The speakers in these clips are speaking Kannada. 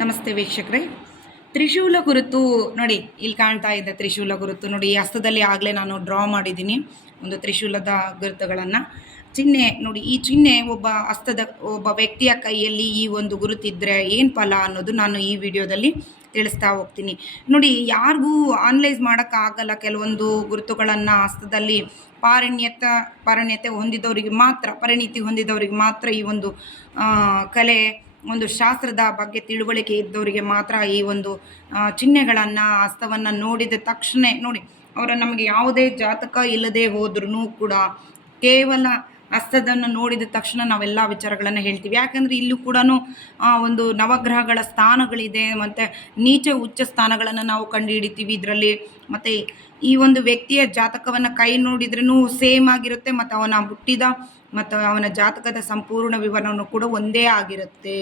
ನಮಸ್ತೆ ವೀಕ್ಷಕರೇ. ತ್ರಿಶೂಲ ಗುರುತು ನೋಡಿ, ಇಲ್ಲಿ ಕಾಣ್ತಾ ಇದೆ ತ್ರಿಶೂಲ ಗುರುತು ನೋಡಿ. ಈ ಹಸ್ತದಲ್ಲಿ ಆಗಲೇ ನಾನು ಡ್ರಾ ಮಾಡಿದ್ದೀನಿ ಒಂದು ತ್ರಿಶೂಲದ ಗುರುತುಗಳನ್ನು. ಚಿಹ್ನೆ ನೋಡಿ, ಈ ಚಿಹ್ನೆ ಒಬ್ಬ ವ್ಯಕ್ತಿಯ ಕೈಯಲ್ಲಿ ಈ ಒಂದು ಗುರುತಿದ್ರೆ ಏನು ಫಲ ಅನ್ನೋದು ನಾನು ಈ ವಿಡಿಯೋದಲ್ಲಿ ತಿಳಿಸ್ತಾ ಹೋಗ್ತೀನಿ. ನೋಡಿ, ಯಾರಿಗೂ ಆನಲೈಸ್ ಮಾಡೋಕ್ಕಾಗಲ್ಲ. ಕೆಲವೊಂದು ಗುರುತುಗಳನ್ನು ಹಸ್ತದಲ್ಲಿ ಪಾರಣ್ಯತೆ ಹೊಂದಿದವರಿಗೆ ಮಾತ್ರ, ಪರಿಣಿತಿ ಹೊಂದಿದವರಿಗೆ ಮಾತ್ರ ಈ ಒಂದು ಕಲೆ, ಒಂದು ಶಾಸ್ತ್ರದ ಬಗ್ಗೆ ತಿಳುವಳಿಕೆ ಇದ್ದವರಿಗೆ ಮಾತ್ರ ಈ ಒಂದು ಚಿಹ್ನೆಗಳನ್ನು, ಹಸ್ತವನ್ನು ನೋಡಿದ ತಕ್ಷಣ ನೋಡಿ, ಅವರ ನಮಗೆ ಯಾವುದೇ ಜಾತಕ ಇಲ್ಲದೆ ಹೋದ್ರೂ ಕೂಡ ಕೇವಲ ಹಸ್ತದನ್ನು ನೋಡಿದ ತಕ್ಷಣ ನಾವೆಲ್ಲ ವಿಚಾರಗಳನ್ನು ಹೇಳ್ತೀವಿ. ಯಾಕಂದರೆ ಇಲ್ಲೂ ಕೂಡ ಒಂದು ನವಗ್ರಹಗಳ ಸ್ಥಾನಗಳಿದೆ, ಮತ್ತು ನೀಚ ಉಚ್ಚ ಸ್ಥಾನಗಳನ್ನು ನಾವು ಕಂಡುಹಿಡಿತೀವಿ ಇದರಲ್ಲಿ. ಮತ್ತು ಈ ಒಂದು ವ್ಯಕ್ತಿಯ ಜಾತಕವನ್ನು ಕೈ ನೋಡಿದ್ರೂ ಸೇಮ್ ಆಗಿರುತ್ತೆ, ಮತ್ತು ಅವನ ಹುಟ್ಟಿದ ಮತ್ತು ಅವನ ಜಾತಕದ ಸಂಪೂರ್ಣ ವಿವರವನ್ನು ಕೂಡ ಒಂದೇ ಆಗಿರುತ್ತೆ.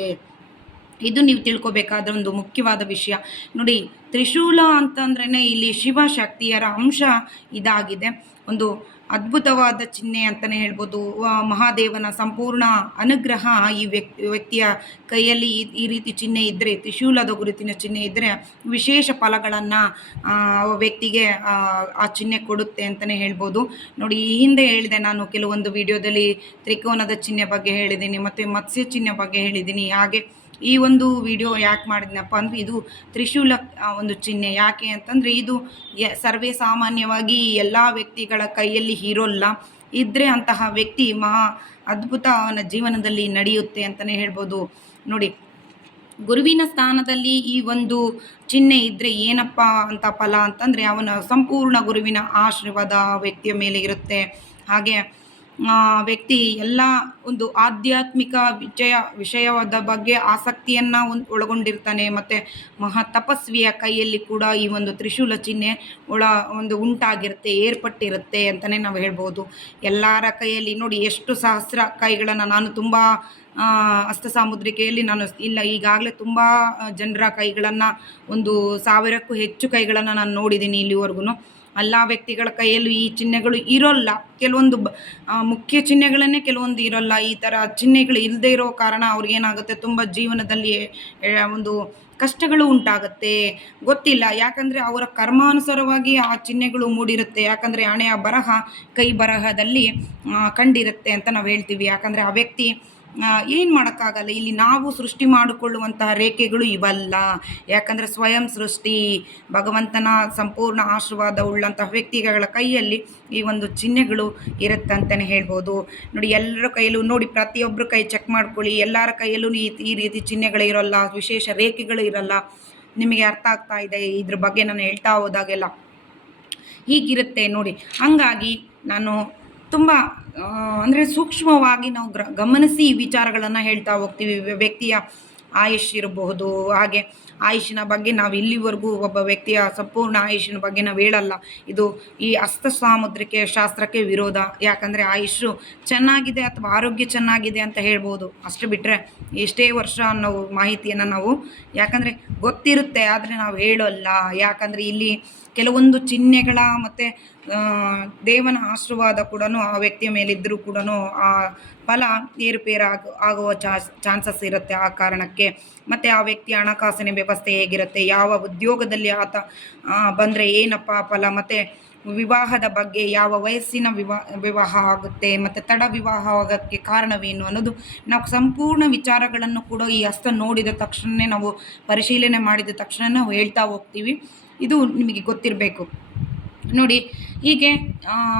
ಇದು ನೀವು ತಿಳ್ಕೊಬೇಕಾದ ಒಂದು ಮುಖ್ಯವಾದ ವಿಷಯ. ನೋಡಿ, ತ್ರಿಶೂಲ ಅಂತಂದ್ರೇ ಇಲ್ಲಿ ಶಿವಶಕ್ತಿಯರ ಅಂಶ ಇದಾಗಿದೆ. ಒಂದು ಅದ್ಭುತವಾದ ಚಿಹ್ನೆ ಅಂತಲೇ ಹೇಳ್ಬೋದು. ಮಹಾದೇವನ ಸಂಪೂರ್ಣ ಅನುಗ್ರಹ ಈ ವ್ಯಕ್ತಿಯ ಕೈಯಲ್ಲಿ ಈ ರೀತಿ ಚಿಹ್ನೆ ಇದ್ದರೆ, ತ್ರಿಶೂಲದ ಗುರುತಿನ ಚಿಹ್ನೆ ಇದ್ದರೆ ವಿಶೇಷ ಫಲಗಳನ್ನು ವ್ಯಕ್ತಿಗೆ ಆ ಚಿಹ್ನೆ ಕೊಡುತ್ತೆ ಅಂತಲೇ ಹೇಳ್ಬೋದು. ನೋಡಿ, ಈ ಹಿಂದೆ ಹೇಳಿದೆ ನಾನು ಕೆಲವೊಂದು ವಿಡಿಯೋದಲ್ಲಿ ತ್ರಿಕೋನದ ಚಿಹ್ನೆ ಬಗ್ಗೆ ಹೇಳಿದ್ದೀನಿ, ಮತ್ತು ಮತ್ಸ್ಯ ಚಿಹ್ನೆ ಬಗ್ಗೆ ಹೇಳಿದ್ದೀನಿ. ಹಾಗೆ ಈ ಒಂದು ವಿಡಿಯೋ ಯಾಕೆ ಮಾಡಿದ್ನಪ್ಪ ಅಂದರೆ, ಇದು ತ್ರಿಶೂಲ ಒಂದು ಚಿಹ್ನೆ. ಯಾಕೆ ಅಂತಂದರೆ ಇದು ಸರ್ವೇ ಸಾಮಾನ್ಯವಾಗಿ ಎಲ್ಲ ವ್ಯಕ್ತಿಗಳ ಕೈಯಲ್ಲಿ ಇರೋಲ್ಲ. ಇದ್ದರೆ ಅಂತಹ ವ್ಯಕ್ತಿ ಮಹಾ ಅದ್ಭುತ ಅವನ ಜೀವನದಲ್ಲಿ ನಡೆಯುತ್ತೆ ಅಂತಲೇ ಹೇಳ್ಬೋದು. ನೋಡಿ, ಗುರುವಿನ ಸ್ಥಾನದಲ್ಲಿ ಈ ಒಂದು ಚಿಹ್ನೆ ಇದ್ದರೆ ಏನಪ್ಪ ಅಂತ ಫಲ ಅಂತಂದರೆ, ಅವನ ಸಂಪೂರ್ಣ ಗುರುವಿನ ಆಶೀರ್ವಾದ ವ್ಯಕ್ತಿಯ ಮೇಲೆ ಇರುತ್ತೆ. ಹಾಗೆ ವ್ಯಕ್ತಿ ಎಲ್ಲ ಒಂದು ಆಧ್ಯಾತ್ಮಿಕ ವಿಷಯವಾದ ಬಗ್ಗೆ ಆಸಕ್ತಿಯನ್ನು ಒಳಗೊಂಡಿರ್ತಾನೆ. ಮತ್ತು ಮಹಾ ತಪಸ್ವಿಯ ಕೈಯಲ್ಲಿ ಕೂಡ ಈ ಒಂದು ತ್ರಿಶೂಲ ಚಿಹ್ನೆ ಉಂಟಾಗಿರುತ್ತೆ, ಏರ್ಪಟ್ಟಿರುತ್ತೆ ಅಂತಲೇ ನಾವು ಹೇಳ್ಬೋದು. ಎಲ್ಲರ ಕೈಯಲ್ಲಿ ನೋಡಿ, ಎಷ್ಟು ಸಹಸ್ರ ಕೈಗಳನ್ನು ನಾನು ತುಂಬ ಹಸ್ತ ಸಾಮುದ್ರಿಕೆಯಲ್ಲಿ ನಾನು ಈಗಾಗಲೇ ತುಂಬ ಜನರ ಕೈಗಳನ್ನು, 1000ಕ್ಕೂ ಹೆಚ್ಚು ಕೈಗಳನ್ನು ನಾನು ನೋಡಿದ್ದೀನಿ ಇಲ್ಲಿವರೆಗೂ. ಎಲ್ಲ ವ್ಯಕ್ತಿಗಳ ಕೈಯಲ್ಲೂ ಈ ಚಿಹ್ನೆಗಳು ಇರೋಲ್ಲ. ಕೆಲವೊಂದು ಮುಖ್ಯ ಚಿಹ್ನೆಗಳನ್ನೇ ಕೆಲವೊಂದು ಇರೋಲ್ಲ. ಈ ಥರ ಚಿಹ್ನೆಗಳು ಇಲ್ಲದೆ ಇರೋ ಕಾರಣ ಅವ್ರಿಗೇನಾಗುತ್ತೆ, ತುಂಬ ಜೀವನದಲ್ಲಿ ಒಂದು ಕಷ್ಟಗಳು ಉಂಟಾಗುತ್ತೆ. ಗೊತ್ತಿಲ್ಲ, ಯಾಕಂದರೆ ಅವರ ಕರ್ಮಾನುಸಾರವಾಗಿ ಆ ಚಿಹ್ನೆಗಳು ಮೂಡಿರುತ್ತೆ. ಯಾಕಂದರೆ ಹಣೆಯ ಬರಹ ಕೈ ಬರಹದಲ್ಲಿ ಕಂಡಿರುತ್ತೆ ಅಂತ ನಾವು ಹೇಳ್ತೀವಿ. ಯಾಕಂದರೆ ಆ ವ್ಯಕ್ತಿ ಏನು ಮಾಡೋಕ್ಕಾಗಲ್ಲ. ಇಲ್ಲಿ ನಾವು ಸೃಷ್ಟಿ ಮಾಡಿಕೊಳ್ಳುವಂತಹ ರೇಖೆಗಳು ಇವಲ್ಲ. ಯಾಕಂದರೆ ಸ್ವಯಂ ಸೃಷ್ಟಿ, ಭಗವಂತನ ಸಂಪೂರ್ಣ ಆಶೀರ್ವಾದ ಉಳ್ಳಂತಹ ವ್ಯಕ್ತಿಗಳ ಕೈಯಲ್ಲಿ ಈ ಒಂದು ಚಿಹ್ನೆಗಳು ಇರುತ್ತೆ ಅಂತಲೇ ಹೇಳ್ಬೋದು. ನೋಡಿ, ಎಲ್ಲರ ಕೈಯಲ್ಲೂ ನೋಡಿ, ಪ್ರತಿಯೊಬ್ಬರು ಕೈ ಚೆಕ್ ಮಾಡ್ಕೊಳ್ಳಿ. ಎಲ್ಲರ ಕೈಯಲ್ಲೂ ಈ ರೀತಿ ಚಿಹ್ನೆಗಳು ಇರೋಲ್ಲ, ವಿಶೇಷ ರೇಖೆಗಳು ಇರೋಲ್ಲ. ನಿಮಗೆ ಅರ್ಥ ಆಗ್ತಾ ಇದೆ ಇದ್ರ ಬಗ್ಗೆ ನಾನು ಹೇಳ್ತಾ ಹೋದಾಗೆಲ್ಲ ಹೀಗಿರುತ್ತೆ ನೋಡಿ. ಹಾಗಾಗಿ ನಾನು ತುಂಬ ಅಂದರೆ ಸೂಕ್ಷ್ಮವಾಗಿ ನಾವು ಗಮನಿಸಿ ಈ ವಿಚಾರಗಳನ್ನು ಹೇಳ್ತಾ ಹೋಗ್ತೀವಿ. ವ್ಯಕ್ತಿಯ ಆಯುಷ್ ಇರಬಹುದು. ಹಾಗೆ ಆಯುಷಿನ ಬಗ್ಗೆ ನಾವು ಇಲ್ಲಿವರೆಗೂ ಒಬ್ಬ ವ್ಯಕ್ತಿಯ ಸಂಪೂರ್ಣ ಆಯುಷಿನ ಬಗ್ಗೆ ನಾವು ಹೇಳಲ್ಲ. ಇದು ಈ ಹಸ್ತ ಸಾಮುದ್ರಿಕೆ ಶಾಸ್ತ್ರಕ್ಕೆ ವಿರೋಧ. ಯಾಕಂದರೆ ಆಯುಷು ಚೆನ್ನಾಗಿದೆ ಅಥವಾ ಆರೋಗ್ಯ ಚೆನ್ನಾಗಿದೆ ಅಂತ ಹೇಳ್ಬೋದು, ಅಷ್ಟು ಬಿಟ್ಟರೆ ಎಷ್ಟೇ ವರ್ಷ ನಾವು ಮಾಹಿತಿಯನ್ನು ನಾವು ಯಾಕಂದರೆ ಗೊತ್ತಿರುತ್ತೆ, ಆದರೆ ನಾವು ಹೇಳೋಲ್ಲ. ಯಾಕಂದರೆ ಇಲ್ಲಿ ಕೆಲವೊಂದು ಚಿಹ್ನೆಗಳ ಮತ್ತು ದೇವನ ಆಶೀರ್ವಾದ ಕೂಡ ಆ ವ್ಯಕ್ತಿಯ ಮೇಲಿದ್ದರೂ ಕೂಡ ಆ ಫಲ ಆಗುವ ಚಾನ್ಸಸ್ ಇರುತ್ತೆ ಆ ಕಾರಣಕ್ಕೆ. ಮತ್ತು ಆ ವ್ಯಕ್ತಿಯ ಹಣಕಾಸಿನ ವ್ಯವಸ್ಥೆ ಹೇಗಿರುತ್ತೆ, ಯಾವ ಉದ್ಯೋಗದಲ್ಲಿ ಆತ ಬಂದರೆ ಏನಪ್ಪ ಫಲ, ಮತ್ತು ವಿವಾಹದ ಬಗ್ಗೆ ಯಾವ ವಯಸ್ಸಿನ ವಿವಾಹ ಆಗುತ್ತೆ, ಮತ್ತು ತಡ ವಿವಾಹ ಆಗೋಕ್ಕೆ ಕಾರಣವೇನು ಅನ್ನೋದು ನಾವು ಸಂಪೂರ್ಣ ವಿಚಾರಗಳನ್ನು ಕೂಡ ಈ ಹಸ್ತ ನೋಡಿದ ತಕ್ಷಣ ನಾವು ಪರಿಶೀಲನೆ ಮಾಡಿದ ತಕ್ಷಣ ನಾವು ಹೇಳ್ತಾ ಹೋಗ್ತೀವಿ. ಇದು ನಿಮಗೆ ಗೊತ್ತಿರಬೇಕು. ನೋಡಿ, ಹೀಗೆ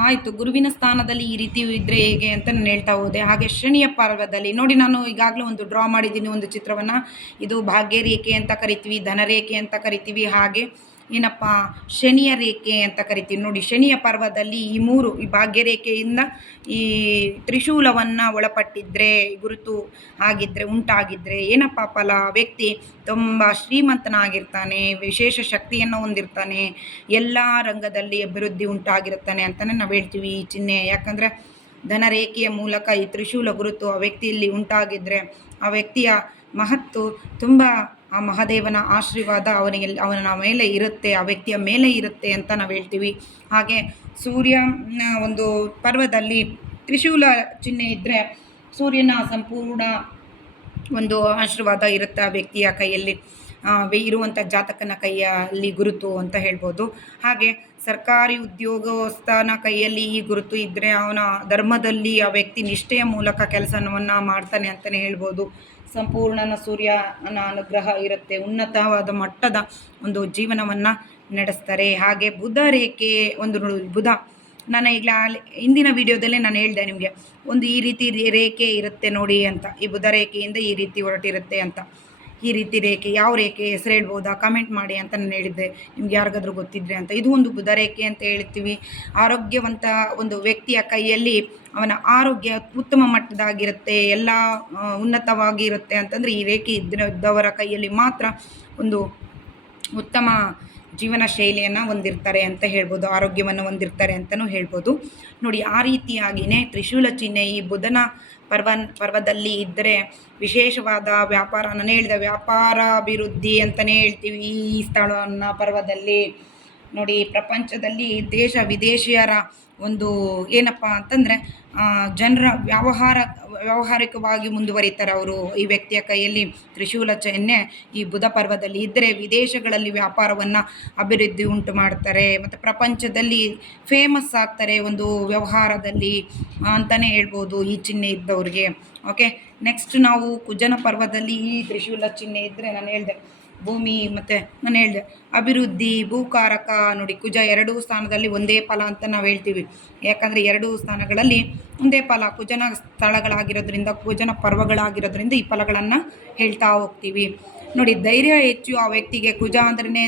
ಆಯಿತು, ಗುರುವಿನ ಸ್ಥಾನದಲ್ಲಿ ಈ ರೀತಿ ಇದ್ದರೆ ಹೇಗೆ ಅಂತ ನಾನು ಹೇಳ್ತಾ ಹೋದೆ. ಹಾಗೆ ಶನಿಯ ಪರ್ವದಲ್ಲಿ ನೋಡಿ, ನಾನು ಈಗಾಗಲೇ ಒಂದು ಡ್ರಾ ಮಾಡಿದ್ದೀನಿ ಒಂದು ಚಿತ್ರವನ್ನು. ಇದು ಭಾಗ್ಯರೇಖೆ ಅಂತ ಕರಿತೀವಿ, ಧನರೇಖೆ ಅಂತ ಕರಿತೀವಿ, ಹಾಗೆ ಏನಪ್ಪ ಶನಿಯ ರೇಖೆ ಅಂತ ಕರಿತೀವಿ. ನೋಡಿ, ಶನಿಯ ಪರ್ವದಲ್ಲಿ ಈ ಭಾಗ್ಯರೇಖೆಯಿಂದ ಈ ತ್ರಿಶೂಲವನ್ನು ಒಳಪಟ್ಟಿದ್ದರೆ, ಗುರುತು ಉಂಟಾಗಿದ್ದರೆ ಏನಪ್ಪ ಫಲ, ವ್ಯಕ್ತಿ ತುಂಬ ಶ್ರೀಮಂತನಾಗಿರ್ತಾನೆ, ವಿಶೇಷ ಶಕ್ತಿಯನ್ನು ಹೊಂದಿರ್ತಾನೆ, ಎಲ್ಲ ರಂಗದಲ್ಲಿ ಅಭಿವೃದ್ಧಿ ಉಂಟಾಗಿರುತ್ತಾನೆ ಅಂತಲೇ ನಾವು ಹೇಳ್ತೀವಿ ಈ ಚಿಹ್ನೆ. ಯಾಕಂದರೆ ಧನರೇಖೆಯ ಮೂಲಕ ಈ ತ್ರಿಶೂಲ ಗುರುತು ಆ ವ್ಯಕ್ತಿಯಲ್ಲಿ ಉಂಟಾಗಿದ್ದರೆ ಆ ವ್ಯಕ್ತಿಯ ಮಹತ್ತು ತುಂಬ, ಆ ಮಹಾದೇವನ ಆಶೀರ್ವಾದ ಅವನ ಮೇಲೆ ಇರುತ್ತೆ, ಆ ವ್ಯಕ್ತಿಯ ಮೇಲೆ ಇರುತ್ತೆ ಅಂತ ನಾವು ಹೇಳ್ತೀವಿ. ಹಾಗೆ ಸೂರ್ಯನ ಒಂದು ಪರ್ವದಲ್ಲಿ ತ್ರಿಶೂಲ ಚಿಹ್ನೆ ಇದ್ದರೆ ಸೂರ್ಯನ ಸಂಪೂರ್ಣ ಒಂದು ಆಶೀರ್ವಾದ ಇರುತ್ತೆ ಆ ವ್ಯಕ್ತಿಯ ಕೈಯಲ್ಲಿ, ಇರುವಂಥ ಜಾತಕನ ಕೈಯಲ್ಲಿ ಗುರುತು ಅಂತ ಹೇಳ್ಬೋದು. ಹಾಗೆ ಸರ್ಕಾರಿ ಉದ್ಯೋಗಸ್ಥನ ಕೈಯಲ್ಲಿ ಈ ಗುರುತು ಇದ್ದರೆ ಅವನ ಧರ್ಮದಲ್ಲಿ ಆ ವ್ಯಕ್ತಿ ನಿಷ್ಠೆಯ ಮೂಲಕ ಕೆಲಸವನ್ನು ಮಾಡ್ತಾನೆ ಅಂತಲೇ ಹೇಳ್ಬೋದು. ಸಂಪೂರ್ಣನ ಸೂರ್ಯನ ಅನುಗ್ರಹ ಇರುತ್ತೆ, ಉನ್ನತವಾದ ಮಟ್ಟದ ಒಂದು ಜೀವನವನ್ನು ನಡೆಸ್ತಾರೆ. ಹಾಗೆ ಬುಧ ರೇಖೆ ಒಂದು ಬುಧ, ನಾನು ಹಿಂದಿನ ವಿಡಿಯೋದಲ್ಲೇ ನಾನು ಹೇಳಿದೆ ನಿಮಗೆ, ಒಂದು ಈ ರೀತಿ ರೇಖೆ ಇರುತ್ತೆ ನೋಡಿ ಅಂತ, ಈ ಬುಧ ರೇಖೆಯಿಂದ ಈ ರೀತಿ ಹೊರಟಿರುತ್ತೆ ಅಂತ. ಈ ರೀತಿ ರೇಖೆ ಯಾವ ರೇಖೆ ಹೆಸರು ಹೇಳ್ಬೋದಾ, ಕಮೆಂಟ್ ಮಾಡಿ ಅಂತ ನಾನು ಹೇಳಿದ್ದೆ, ನಿಮ್ಗೆ ಯಾರಿಗಾದ್ರೂ ಗೊತ್ತಿದ್ರೆ ಅಂತ. ಇದು ಒಂದು ಬುಧ ರೇಖೆ ಅಂತ ಹೇಳ್ತೀವಿ. ಆರೋಗ್ಯವಂತ ಒಂದು ವ್ಯಕ್ತಿಯ ಕೈಯಲ್ಲಿ ಅವನ ಆರೋಗ್ಯ ಉತ್ತಮ ಮಟ್ಟದಾಗಿರುತ್ತೆ, ಎಲ್ಲ ಉನ್ನತವಾಗಿರುತ್ತೆ ಅಂತಂದರೆ ಈ ರೇಖೆ ಇದ್ದವರ ಕೈಯಲ್ಲಿ ಮಾತ್ರ ಒಂದು ಉತ್ತಮ ಜೀವನ ಶೈಲಿಯನ್ನು ಹೊಂದಿರ್ತಾರೆ ಅಂತ ಹೇಳ್ಬೋದು, ಆರೋಗ್ಯವನ್ನು ಹೊಂದಿರ್ತಾರೆ ಅಂತಲೂ ಹೇಳ್ಬೋದು. ನೋಡಿ, ಆ ರೀತಿಯಾಗಿಯೇ ತ್ರಿಶೂಲ ಚಿಹ್ನೆ ಈ ಬುಧನ ಪರ್ವದಲ್ಲಿ ಇದ್ದರೆ ವಿಶೇಷವಾದ ವ್ಯಾಪಾರ, ನಾನು ಹೇಳಿದ ವ್ಯಾಪಾರ ಅಭಿವೃದ್ಧಿ ಅಂತಲೇ ಹೇಳ್ತೀವಿ ಈ ಸ್ಥಳವನ್ನು ಪರ್ವದಲ್ಲಿ. ನೋಡಿ, ಪ್ರಪಂಚದಲ್ಲಿ ದೇಶ ವಿದೇಶಿಯರ ಒಂದು ಏನಪ್ಪ ಅಂತಂದರೆ ಜನರ ವ್ಯಾವಹಾರಿಕವಾಗಿ ಮುಂದುವರಿತಾರೆ ಅವರು. ಈ ವ್ಯಕ್ತಿಯ ಕೈಯಲ್ಲಿ ತ್ರಿಶೂಲ ಚಿಹ್ನೆ ಈ ಬುಧ ಪರ್ವದಲ್ಲಿ ಇದ್ದರೆ ವಿದೇಶಗಳಲ್ಲಿ ವ್ಯಾಪಾರವನ್ನು ಅಭಿವೃದ್ಧಿ ಉಂಟು ಮಾಡ್ತಾರೆ ಮತ್ತು ಪ್ರಪಂಚದಲ್ಲಿ ಫೇಮಸ್ ಆಗ್ತಾರೆ ಒಂದು ವ್ಯವಹಾರದಲ್ಲಿ ಅಂತಲೇ ಹೇಳ್ಬೋದು ಈ ಚಿಹ್ನೆ ಇದ್ದವ್ರಿಗೆ. ಓಕೆ, ನೆಕ್ಸ್ಟ್ ನಾವು ಕುಜನ ಪರ್ವದಲ್ಲಿ ಈ ತ್ರಿಶೂಲ ಚಿಹ್ನೆ ಇದ್ದರೆ ನಾನು ಹೇಳಿದೆ ಭೂಮಿ ಮತ್ತು ನಾನು ಹೇಳಿದೆ ಅಭಿವೃದ್ಧಿ, ಭೂಕಾರಕ. ನೋಡಿ, ಕುಜ ಎರಡೂ ಸ್ಥಾನದಲ್ಲಿ ಒಂದೇ ಫಲ ಅಂತ ನಾವು ಹೇಳ್ತೀವಿ, ಯಾಕಂದರೆ ಎರಡೂ ಸ್ಥಾನಗಳಲ್ಲಿ ಒಂದೇ ಫಲ, ಕುಜನ ಸ್ಥಳಗಳಾಗಿರೋದ್ರಿಂದ, ಕುಜನ ಪರ್ವಗಳಾಗಿರೋದ್ರಿಂದ ಈ ಫಲಗಳನ್ನು ಹೇಳ್ತಾ ಹೋಗ್ತೀವಿ. ನೋಡಿ, ಧೈರ್ಯ ಹೆಚ್ಚು ಆ ವ್ಯಕ್ತಿಗೆ. ಕುಜ ಅಂದ್ರೇ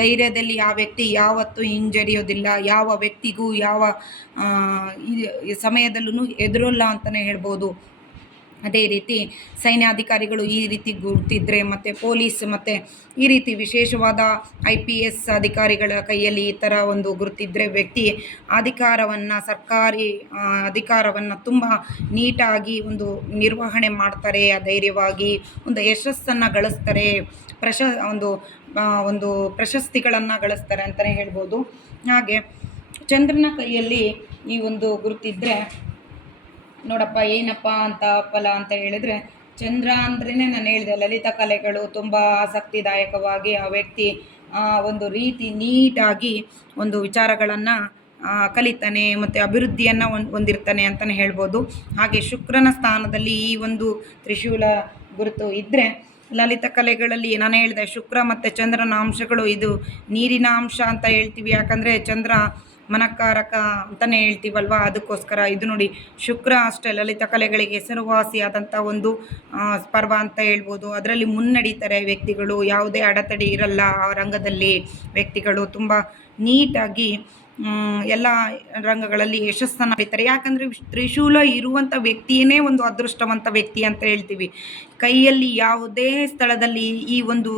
ಧೈರ್ಯದಲ್ಲಿ ಆ ವ್ಯಕ್ತಿ ಯಾವತ್ತೂ ಹಿಂಜರಿಯೋದಿಲ್ಲ, ಯಾವ ವ್ಯಕ್ತಿಗೂ ಯಾವ ಸಮಯದಲ್ಲೂ ಎದುರಲ್ಲ ಅಂತಲೇ ಹೇಳ್ಬೋದು. ಅದೇ ರೀತಿ ಸೈನ್ಯಾಧಿಕಾರಿಗಳು ಈ ರೀತಿ ಗುರುತಿದ್ರೆ, ಮತ್ತು ಪೊಲೀಸ್ ಮತ್ತು ಈ ರೀತಿ ವಿಶೇಷವಾದ IPS ಅಧಿಕಾರಿಗಳ ಕೈಯಲ್ಲಿ ಈ ಥರ ಒಂದು ಗುರುತಿದ್ರೆ ವ್ಯಕ್ತಿ ಅಧಿಕಾರವನ್ನು, ಸರ್ಕಾರಿ ಅಧಿಕಾರವನ್ನು ತುಂಬ ನೀಟಾಗಿ ಒಂದು ನಿರ್ವಹಣೆ ಮಾಡ್ತಾರೆ, ಧೈರ್ಯವಾಗಿ ಒಂದು ಯಶಸ್ಸನ್ನು ಗಳಿಸ್ತಾರೆ, ಒಂದು ಪ್ರಶಸ್ತಿಗಳನ್ನು ಗಳಿಸ್ತಾರೆ ಅಂತಲೇ ಹೇಳ್ಬೋದು. ಹಾಗೆ ಚಂದ್ರನ ಕೈಯಲ್ಲಿ ಈ ಒಂದು ಗುರುತಿದ್ರೆ ನೋಡಪ್ಪ ಏನಪ್ಪ ಅಂತ ಫಲ ಅಂತ ಹೇಳಿದ್ರೆ, ಚಂದ್ರ ಅಂದ್ರೇ ನಾನು ಹೇಳಿದೆ ಲಲಿತ ಕಲೆಗಳು ತುಂಬ ಆಸಕ್ತಿದಾಯಕವಾಗಿ ಆ ವ್ಯಕ್ತಿ ಒಂದು ರೀತಿ ನೀಟಾಗಿ ಒಂದು ವಿಚಾರಗಳನ್ನು ಕಲಿತಾನೆ ಮತ್ತು ಅಭಿವೃದ್ಧಿಯನ್ನು ಹೊಂದಿರ್ತಾನೆ ಅಂತಲೇ ಹೇಳ್ಬೋದು. ಹಾಗೆ ಶುಕ್ರನ ಸ್ಥಾನದಲ್ಲಿ ಈ ಒಂದು ತ್ರಿಶೂಲ ಗುರುತು ಇದ್ದರೆ ಲಲಿತ ಕಲೆಗಳಲ್ಲಿ ನಾನು ಹೇಳಿದೆ ಶುಕ್ರ ಮತ್ತು ಚಂದ್ರನ ಅಂಶಗಳು, ಇದು ನೀರಿನ ಅಂಶ ಅಂತ ಹೇಳ್ತೀವಿ, ಯಾಕಂದರೆ ಚಂದ್ರ ಮನಕಾರಕ ಅಂತಲೇ ಹೇಳ್ತೀವಲ್ವ, ಅದಕ್ಕೋಸ್ಕರ. ಇದು ನೋಡಿ, ಶುಕ್ರ ಅಷ್ಟೇ ಲಲಿತ ಕಲೆಗಳಿಗೆ ಹೆಸರುವಾಸಿಯಾದಂಥ ಒಂದು ಪರ್ವ ಅಂತ ಹೇಳ್ಬೋದು. ಅದರಲ್ಲಿ ಮುನ್ನಡೀತಾರೆ ವ್ಯಕ್ತಿಗಳು, ಯಾವುದೇ ಅಡೆತಡೆ ಇರಲ್ಲ ಆ ರಂಗದಲ್ಲಿ. ವ್ಯಕ್ತಿಗಳು ತುಂಬ ನೀಟಾಗಿ ಎಲ್ಲ ರಂಗಗಳಲ್ಲಿ ಯಶಸ್ಸನ್ನು ಪಡಿತಾರೆ, ಯಾಕಂದರೆ ತ್ರಿಶೂಲ ಇರುವಂಥ ವ್ಯಕ್ತಿಯೇ ಒಂದು ಅದೃಷ್ಟವಂತ ವ್ಯಕ್ತಿ ಅಂತ ಹೇಳ್ತೀವಿ. ಕೈಯಲ್ಲಿ ಯಾವುದೇ ಸ್ಥಳದಲ್ಲಿ ಈ ಒಂದು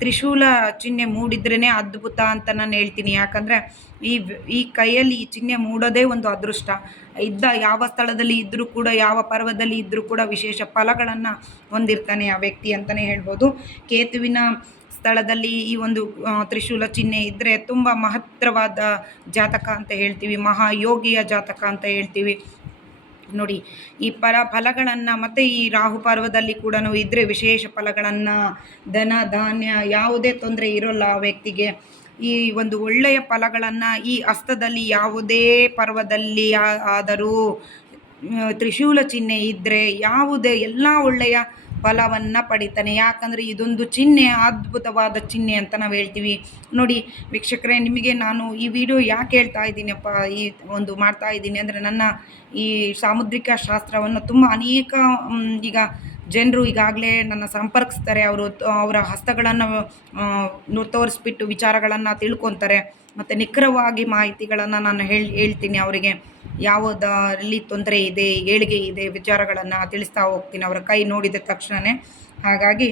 ತ್ರಿಶೂಲ ಚಿಹ್ನೆ ಮೂಡಿದ್ರೇ ಅದ್ಭುತ ಅಂತ ನಾನು ಹೇಳ್ತೀನಿ, ಯಾಕಂದರೆ ಈ ಕೈಯಲ್ಲಿ ಈ ಚಿಹ್ನೆ ಮೂಡೋದೇ ಒಂದು ಅದೃಷ್ಟ. ಯಾವ ಸ್ಥಳದಲ್ಲಿ ಇದ್ದರೂ ಕೂಡ, ಯಾವ ಪರ್ವದಲ್ಲಿ ಇದ್ದರೂ ಕೂಡ ವಿಶೇಷ ಫಲಗಳನ್ನು ಹೊಂದಿರ್ತಾನೆ ಆ ವ್ಯಕ್ತಿ ಅಂತಲೇ ಹೇಳ್ಬೋದು. ಕೇತುವಿನ ಸ್ಥಳದಲ್ಲಿ ಈ ಒಂದು ತ್ರಿಶೂಲ ಚಿಹ್ನೆ ಇದ್ದರೆ ತುಂಬ ಮಹತ್ತರವಾದ ಜಾತಕ ಅಂತ ಹೇಳ್ತೀವಿ, ಮಹಾಯೋಗಿಯ ಜಾತಕ ಅಂತ ಹೇಳ್ತೀವಿ. ನೋಡಿ, ಈ ಫಲಗಳನ್ನು ಮತ್ತು ಈ ರಾಹು ಪರ್ವದಲ್ಲಿ ಕೂಡ ಇದ್ದರೆ ವಿಶೇಷ ಫಲಗಳನ್ನು, ಧನ ಧಾನ್ಯ ಯಾವುದೇ ತೊಂದರೆ ಇರೋಲ್ಲ ಆ ವ್ಯಕ್ತಿಗೆ. ಈ ಒಂದು ಒಳ್ಳೆಯ ಫಲಗಳನ್ನು ಈ ಹಸ್ತದಲ್ಲಿ ಯಾವುದೇ ಪರ್ವದಲ್ಲಿ ಆದರೂ ತ್ರಿಶೂಲ ಚಿಹ್ನೆ ಇದ್ದರೆ ಯಾವುದೇ ಎಲ್ಲ ಒಳ್ಳೆಯ ಫಲವನ್ನು ಪಡಿತಾನೆ, ಯಾಕಂದರೆ ಇದೊಂದು ಚಿಹ್ನೆ ಅದ್ಭುತವಾದ ಚಿಹ್ನೆ ಅಂತ ನಾವು ಹೇಳ್ತೀವಿ. ನೋಡಿ ವೀಕ್ಷಕರೇ, ನಿಮಗೆ ನಾನು ಈ ವಿಡಿಯೋ ಯಾಕೆ ಹೇಳ್ತಾ ಇದ್ದೀನಪ್ಪ, ಈ ಒಂದು ಮಾಡ್ತಾ ಇದ್ದೀನಿ ಅಂದರೆ, ನನ್ನ ಈ ಸಾಮುದ್ರಿಕ ಶಾಸ್ತ್ರವನ್ನು ತುಂಬ ಅನೇಕ ಈಗ ಜನರು ಈಗಾಗಲೇ ನನ್ನ ಸಂಪರ್ಕಿಸ್ತಾರೆ. ಅವರ ಹಸ್ತಗಳನ್ನು ತೋರಿಸ್ಬಿಟ್ಟು ವಿಚಾರಗಳನ್ನು ತಿಳ್ಕೊತಾರೆ ಮತ್ತು ನಿಖರವಾಗಿ ಮಾಹಿತಿಗಳನ್ನು ನಾನು ಹೇಳ್ತೀನಿ ಅವರಿಗೆ. ಯಾವುದರಲ್ಲಿ ತೊಂದರೆ ಇದೆ, ಏಳಿಗೆ ಇದೆ, ವಿಚಾರಗಳನ್ನು ತಿಳಿಸ್ತಾ ಹೋಗ್ತೀನಿ ಅವರ ಕೈ ನೋಡಿದ ತಕ್ಷಣವೇ. ಹಾಗಾಗಿ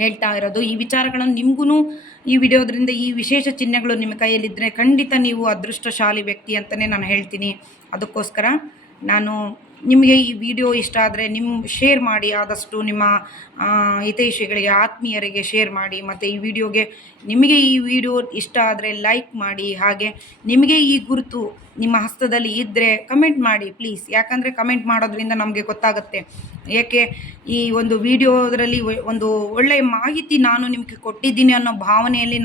ಹೇಳ್ತಾ ಇರೋದು ಈ ವಿಚಾರಗಳನ್ನು ನಿಮಗೂ ಈ ವಿಡಿಯೋದ್ರಿಂದ ಈ ವಿಶೇಷ ಚಿಹ್ನೆಗಳು ನಿಮ್ಮ ಕೈಯಲ್ಲಿದ್ದರೆ ಖಂಡಿತ ನೀವು ಅದೃಷ್ಟಶಾಲಿ ವ್ಯಕ್ತಿ ಅಂತಲೇ ನಾನು ಹೇಳ್ತೀನಿ. ಅದಕ್ಕೋಸ್ಕರ ನಾನು ನಿಮಗೆ ಈ ವಿಡಿಯೋ ಇಷ್ಟ ಆದರೆ ಶೇರ್ ಮಾಡಿ, ಆದಷ್ಟು ನಿಮ್ಮ ಹಿತೈಷಿಗಳಿಗೆ, ಆತ್ಮೀಯರಿಗೆ ಶೇರ್ ಮಾಡಿ. ಮತ್ತು ಈ ವಿಡಿಯೋಗೆ ನಿಮಗೆ ಈ ವಿಡಿಯೋ ಇಷ್ಟ ಆದರೆ ಲೈಕ್ ಮಾಡಿ. ಹಾಗೆ ನಿಮಗೆ ಈ ಗುರುತು ನಿಮ್ಮ ಹಸ್ತದಲ್ಲಿ ಇದ್ದರೆ ಕಮೆಂಟ್ ಮಾಡಿ ಪ್ಲೀಸ್. ಯಾಕಂದರೆ ಕಮೆಂಟ್ ಮಾಡೋದ್ರಿಂದ ನಮಗೆ ಗೊತ್ತಾಗುತ್ತೆ. ಏಕೆ ಈ ಒಂದು ವಿಡಿಯೋದರಲ್ಲಿ ಒಂದು ಒಳ್ಳೆಯ ಮಾಹಿತಿ ನಾನು ನಿಮಗೆ ಕೊಟ್ಟಿದ್ದೀನಿ ಅನ್ನೋ ಭಾವನೆಯಲ್ಲಿ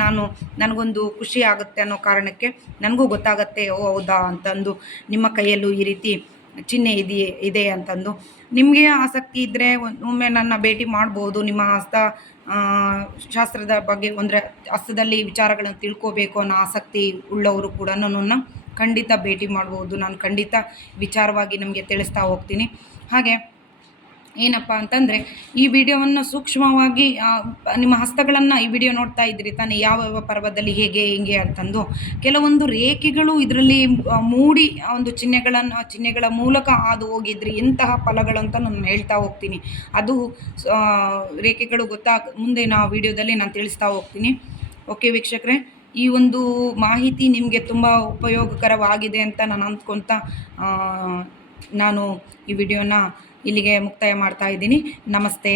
ನನಗೊಂದು ಖುಷಿ ಆಗುತ್ತೆ ಅನ್ನೋ ಕಾರಣಕ್ಕೆ ನನಗೂ ಗೊತ್ತಾಗುತ್ತೆ, ಓ ಹೌದಾ ಅಂತಂದು ನಿಮ್ಮ ಕೈಯಲ್ಲೂ ಈ ರೀತಿ ಚಿಹ್ನೆ ಇದೆ ಅಂತಂದು. ನಿಮಗೆ ಆಸಕ್ತಿ ಇದ್ದರೆ ಒಮ್ಮೆ ನನ್ನ ಭೇಟಿ ಮಾಡ್ಬೋದು. ನಿಮ್ಮ ಶಾಸ್ತ್ರದ ಬಗ್ಗೆ ಅಂದರೆ ಹಸ್ತದಲ್ಲಿ ವಿಚಾರಗಳನ್ನು ತಿಳ್ಕೋಬೇಕು ಅನ್ನೋ ಆಸಕ್ತಿ ಉಳ್ಳವರು ಕೂಡ ನನ್ನನ್ನು ಖಂಡಿತ ಭೇಟಿ ಮಾಡ್ಬೋದು. ನಾನು ಖಂಡಿತ ವಿಚಾರವಾಗಿ ನಮಗೆ ತಿಳಿಸ್ತಾ ಹೋಗ್ತೀನಿ. ಹಾಗೆ ಏನಪ್ಪ ಅಂತಂದರೆ ಈ ವಿಡಿಯೋವನ್ನು ಸೂಕ್ಷ್ಮವಾಗಿ ನಿಮ್ಮ ಹಸ್ತಗಳನ್ನು ಈ ವಿಡಿಯೋ ನೋಡ್ತಾ ಇದ್ರಿ ತಾನೇ, ಯಾವ ಪರ್ವದಲ್ಲಿ ಹೇಗೆ ಹಿಂಗೆ ಅಂತಂದು ಕೆಲವೊಂದು ರೇಖೆಗಳು ಇದರಲ್ಲಿ ಮೂಡಿ ಒಂದು ಚಿಹ್ನೆಗಳ ಮೂಲಕ ಹಾದು ಹೋಗಿದ್ರಿ ಎಂತಹ ಫಲಗಳಂತ ನಾನು ಹೇಳ್ತಾ ಹೋಗ್ತೀನಿ. ಅದು ರೇಖೆಗಳು ಮುಂದೆ ವಿಡಿಯೋದಲ್ಲಿ ನಾನು ತಿಳಿಸ್ತಾ ಹೋಗ್ತೀನಿ. ಓಕೆ ವೀಕ್ಷಕರೇ, ಈ ಒಂದು ಮಾಹಿತಿ ನಿಮಗೆ ತುಂಬ ಉಪಯೋಗಕರವಾಗಿದೆ ಅಂತ ನಾನು ಅಂದ್ಕೊತ ನಾನು ಈ ವಿಡಿಯೋನ ಇಲ್ಲಿಗೆ ಮುಕ್ತಾಯ ಮಾಡ್ತಾ ಇದ್ದೀನಿ. ನಮಸ್ತೆ.